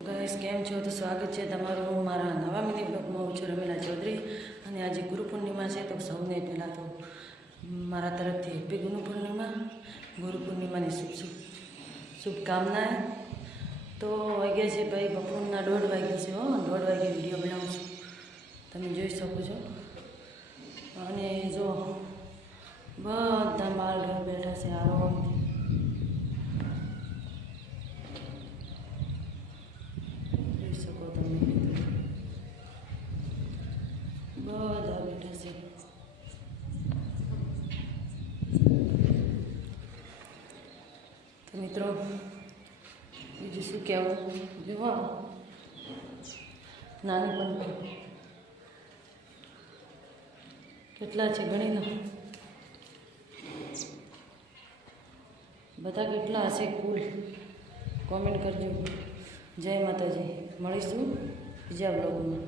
Guys કેમ છો? તો સ્વાગત છે તમારું મારા નવા મિની બ્લોગમાં. હું છું રમીલા ચૌધરી અને આજે ગુરુ પૂર્ણિમા છે. તો સૌને પહેલાં તો મારા તરફથી હેપી ગુરુ પૂર્ણિમાની શુભકામનાએ. તો વાગ્યા છે ભાઈ બપોરના 1:30 વાગ્યા છે. 1:30 વાગે વિડીયો બનાવું છું, તમે જોઈ શકો છો. અને જો બધા માલ ઢોર બેઠા છે આરામથી. બધા બેઠા છે. તો મિત્રો બીજું શું કહેવું, જુઓ નાની પણ કેટલા છે ગણી લો, બધા કેટલા હશે કુલ કોમેન્ટ કરજો. જય માતાજી, મળીશું બીજા બ્લોગમાં.